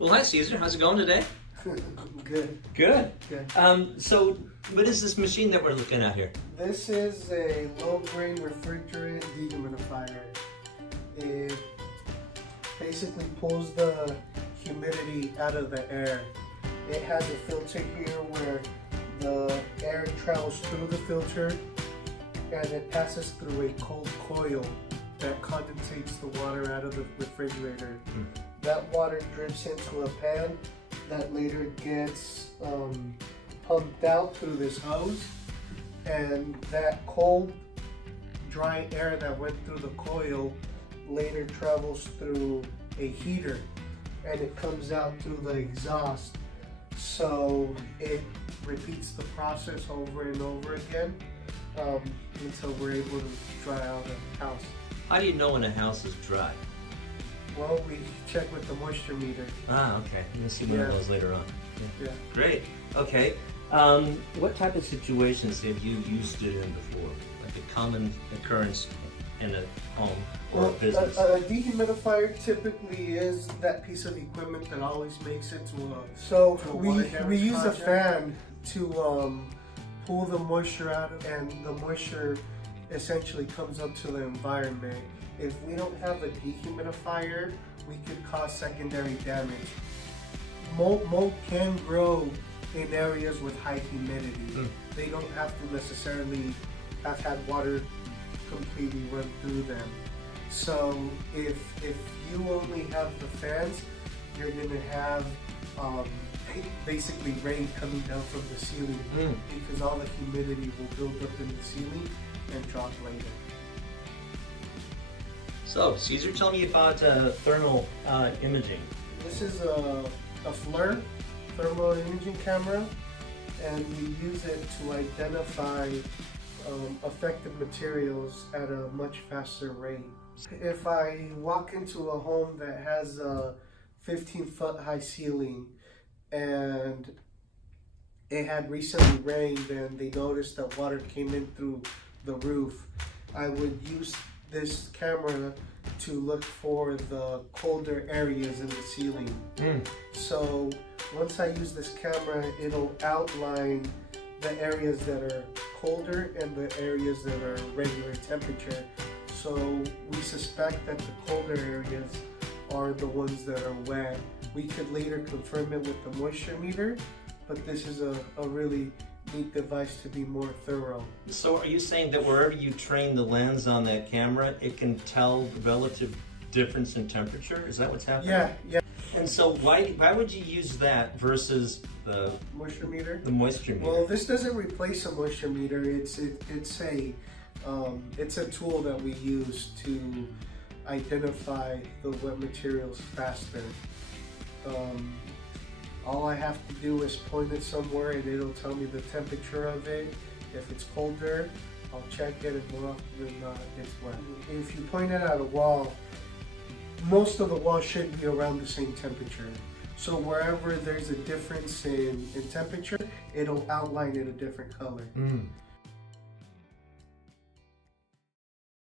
Well, hi Cesar, how's it going today? Good. Good. Good. So what is this machine that we're looking at here? This is a low-grain refrigerant dehumidifier. It basically pulls the humidity out of the air. It has a filter here where the air travels through the filter and it passes through a cold coil that condensates the water out of the refrigerator. That water drips into a pan that later gets pumped out through this hose, and that cold, dry air that went through the coil later travels through a heater and it comes out through the exhaust. So it repeats the process over and over again until we're able to dry out a house. How do you know when a house is dry? Well, we check with the moisture meter. Ah, okay. We'll see one of those later on. Yeah. Great. Okay. What type of situations have you used it in before? Like a common occurrence in a home or a business? A dehumidifier typically is that piece of equipment that always makes it to a. So we use a fan to pull the moisture out, and the moisture essentially comes up to the environment. If we don't have a dehumidifier, we could cause secondary damage. Mold can grow in areas with high humidity. They don't have to necessarily have had water completely run through them. So if you only have the fans, you're gonna have basically rain coming down from the ceiling because all the humidity will build up in the ceiling and drop later. So, Cesar, tell me about thermal imaging. This is a FLIR, thermal imaging camera, and we use it to identify affected materials at a much faster rate. If I walk into a home that has a 15-foot high ceiling and it had recently rained and they noticed that water came in through the roof, I would use this camera to look for the colder areas in the ceiling. So once I use this camera, it'll outline the areas that are colder and the areas that are regular temperature. So we suspect that the colder areas are the ones that are wet. We could later confirm it with the moisture meter, but this is a really neat device to be more thorough. So are you saying that wherever you train the lens on that camera, it can tell the relative difference in temperature? Is that what's happening? Yeah. And so why would you use that versus the moisture meter? The moisture meter. Well, this doesn't replace a moisture meter. It's a tool that we use to identify the wet materials faster. All I have to do is point it somewhere and it'll tell me the temperature of it. If it's colder, I'll check it, and more often than not, it's wet. If you point it at a wall, most of the wall should be around the same temperature. So wherever there's a difference in temperature, it'll outline it a different color.